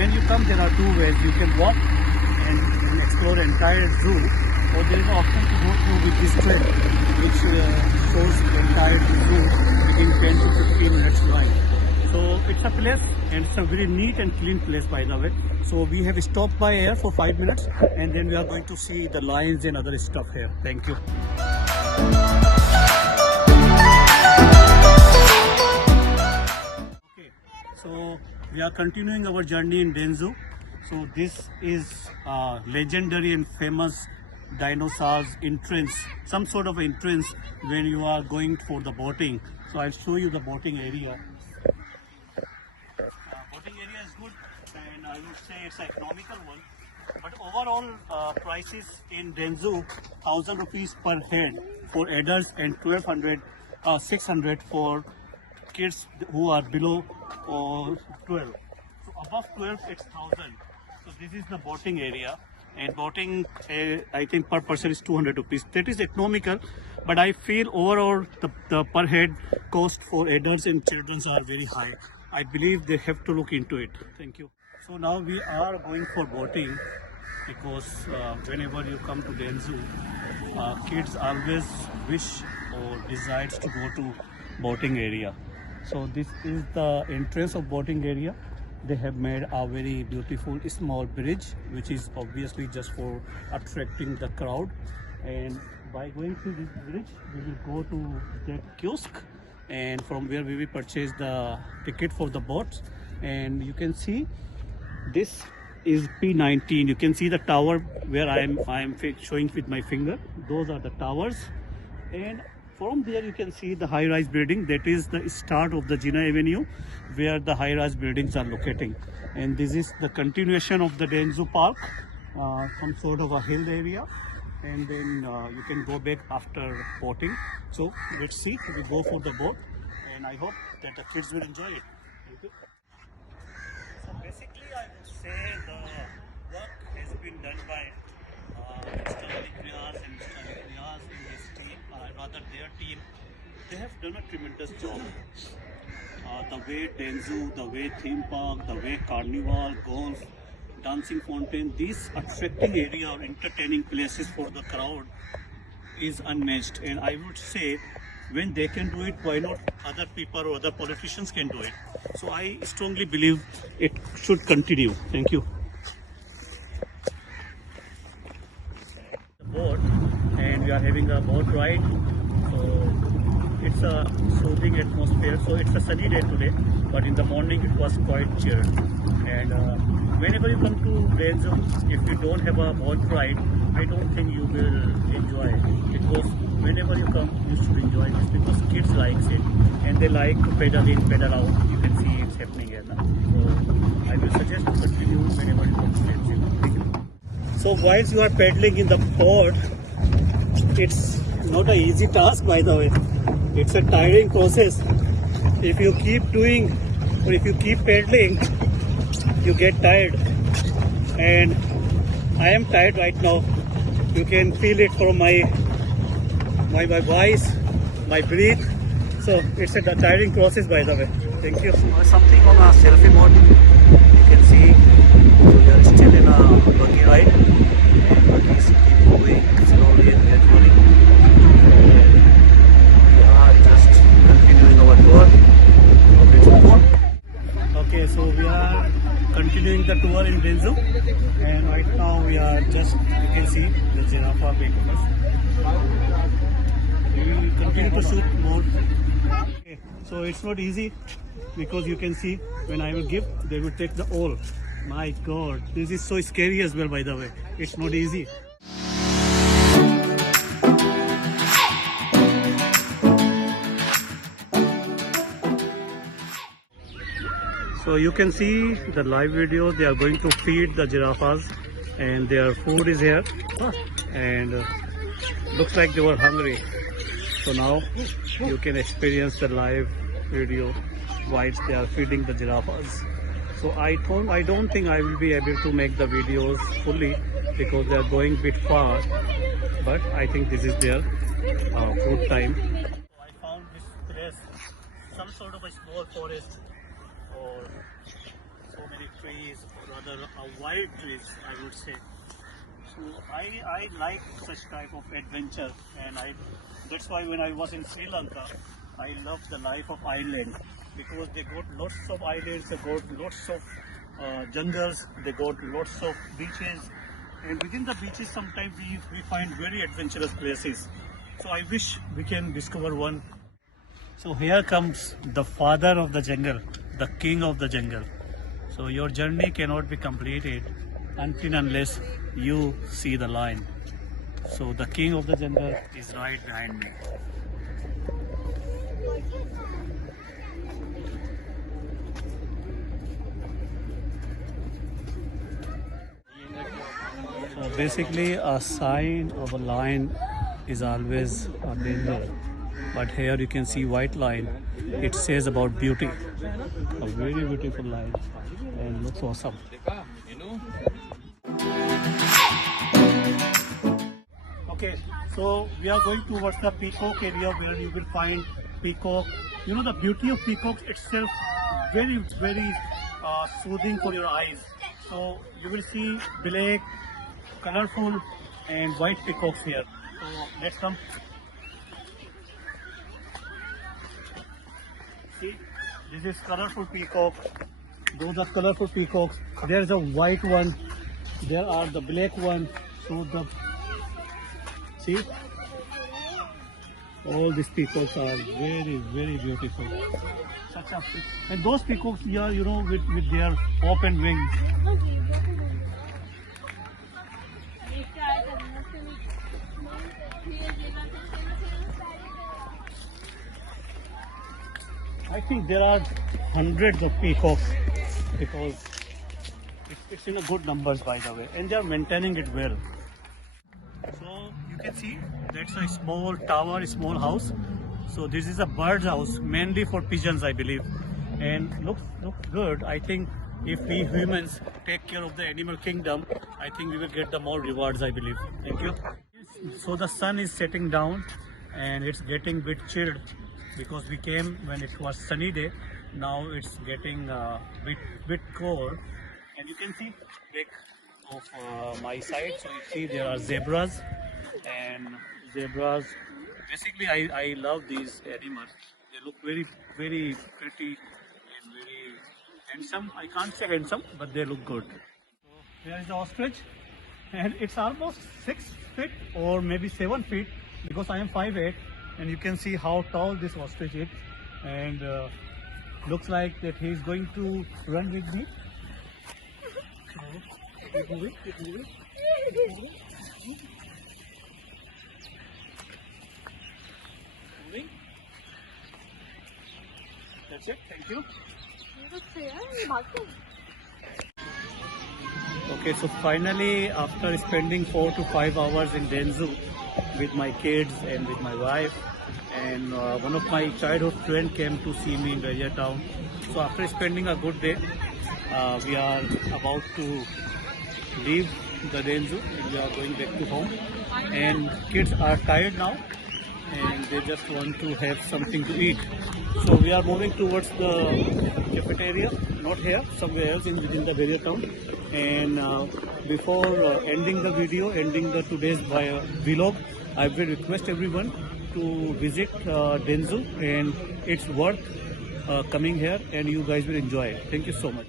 when you come, there are two ways. You can walk and explore the entire zoo, or there is an option to go through with this train, which shows the entire zoo within 10 to 15 minutes drive. So it's a place, and it's a very neat and clean place, by the way. So we have stopped by here for 5 minutes, and then we are going to see the lions and other stuff here. Thank you. Okay, so we are continuing our journey in Denzhou. So this is legendary and famous dinosaurs entrance, some sort of entrance when you are going for the boating. So I'll show you the boating area. Boating area is good, and I would say it's an economical one. But overall prices in Denzhou, 1,000 rupees per head for adults and 600 for kids who are below 12. So above 12 it's 1,000. So this is the boating area, and boating I think per person is 200 rupees. That is economical, but I feel overall the per head cost for adults and children are very high. I believe they have to look into it. Thank you. So now we are going for boating, because whenever you come to Denzhou, kids always wish or desires to go to boating area. So this is the entrance of boating area. They have made a very beautiful small bridge, which is obviously just for attracting the crowd. And by going through this bridge, we will go to the kiosk, and from where we will purchase the ticket for the boats. And you can see this is P19. You can see the tower where I am showing with my finger. Those are the towers, and from there you can see the high-rise building. That is the start of the Jinnah Avenue, where the high-rise buildings are locating. And this is the continuation of the Denzhou Park, some sort of a hill area. And then you can go back after boating. So let's see, we go for the boat, and I hope that the kids will enjoy it. Thank you. So basically I would say the work has been done by Mr. Riaz and Mr. Riaz and his team, rather their team. They have done a tremendous job. The way Denzhou, the way theme park, the way carnival, golf, dancing fountain, these attracting area or entertaining places for the crowd is unmatched. And I would say, when they can do it, why not other people or other politicians can do it? So I strongly believe it should continue. Thank you. The boat, and we are having a boat ride. So it's a soothing atmosphere. So it's a sunny day today, but in the morning it was quite chilled. And whenever you come to Denzhou, if you don't have a boat ride, I don't think you will enjoy it, because whenever you come, you should enjoy this, because kids likes it and they like to pedal in, pedal out. You can see it's happening here now. So I will suggest to continue whenever you come to Denzhou. Thank you. So whilst you are pedaling in the boat, it's not an easy task, by the way. It's a tiring process. If you keep doing, or if you keep pedaling, you get tired, and I am tired right now. You can feel it from my voice, my breath. So it's a tiring process, by the way. Thank you. Something on a selfie mode. You can see we are still in a buggy ride, and buggies keep moving slowly and gradually. We are just continuing our tour. Okay, so we are continuing the tour in Denzhou, and right now we are just, you can see the giraffe back of us. We will continue to shoot more. Okay, so it's not easy, because you can see when I will give, they will take the all. My God, this is so scary as well, by the way. It's not easy. So you can see the live video. They are going to feed the giraffes, and their food is here, and looks like they were hungry. So now you can experience the live video whilst they are feeding the giraffes. So I don't think I will be able to make the videos fully, because they are going a bit fast, but I think this is their food time. So I found this place, some sort of a small forest, or so many trees, rather wild trees, I would say. So I like such type of adventure, and that's why when I was in Sri Lanka, I love the life of island because they got lots of islands, they got lots of jungles, they got lots of beaches, and within the beaches sometimes we find very adventurous places. So I wish we can discover one. So here comes the father of the jungle, the king of the jungle. So your journey cannot be completed until unless you see the lion. So the king of the jungle is right behind me. So basically a sign of a lion is always a danger. But here you can see white lion. It says about beauty. A very beautiful lion and looks awesome. Okay, so we are going towards the peacock area where you will find peacock. You know the beauty of peacock itself, very soothing for your eyes. So you will see black, colorful and white peacocks here. So let's come. See, this is colorful peacock. Those are colorful peacocks. There is a white one. There are the black one. So the see, all these peacocks are very beautiful. Such a, and those peacocks here, you know, with their open wings. I think there are hundreds of peacocks because it's in a good numbers, by the way, and they are maintaining it well. So you can see that's a small tower, a small house. So this is a bird's house, mainly for pigeons, I believe, and looks good. I think if we humans take care of the animal kingdom, I think we will get the more rewards, I believe. Thank you. So the sun is setting down and it's getting a bit chilled because we came when it was sunny day. Now it's getting a bit cold, and you can see back of my side. So you see there are zebras, and zebras. Basically, I love these animals. They look very pretty and very handsome. I can't say handsome, but they look good. So there is the ostrich, and it's almost 6 feet or maybe 7 feet because I am 5'8", and you can see how tall this ostrich is, and looks like that he is going to run with me. So, keep moving, keep moving, keep moving. Moving. That's it. Thank you. Okay, so finally, after spending 4 to 5 hours in Denzhou with my kids and with my wife, and one of my childhood friends came to see me in Berrier Town. So after spending a good day, we are about to leave the Denzhou and we are going back to home. And kids are tired now and they just want to have something to eat. So we are moving towards the cafeteria, not here, somewhere else within the Berrier Town. And before ending the video, ending the today's vlog, I will request everyone to visit Denzhou, and it's worth coming here, and you guys will enjoy it. Thank you so much.